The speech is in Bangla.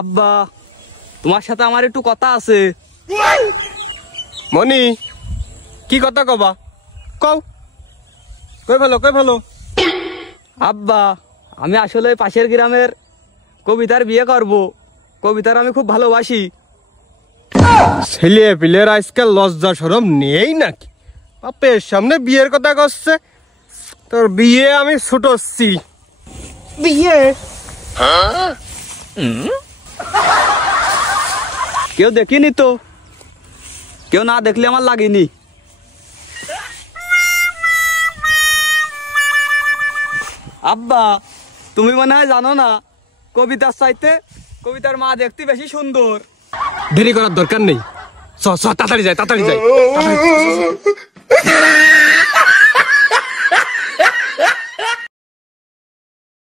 আব্বা, তোমার সাথে আমার একটু কথা আছে। মনি, কি কথা কবা? কও, কই ভালো। আব্বা, আমি আসলে পাশের গ্রামের কবিতার বিয়ে করব। কবিতার আমি খুব ভালোবাসি। ছেলে পিলের আজকাল লজ্জা শরম নেই নাকি? বাপের সামনে বিয়ের কথা করছে। তোর বিয়ে আমি ছুটোচ্ছি। বিয়ে কেউ দেখিনি তো, কেউ না দেখলে আমার লাগেনি। আব্বা, তুমি মনে হয় জানো না, কবিতার চাইতে কবিতার মা দেখতে বেশি সুন্দর। দেরি করার দরকার নেই। চ তাড়াতাড়ি যাই।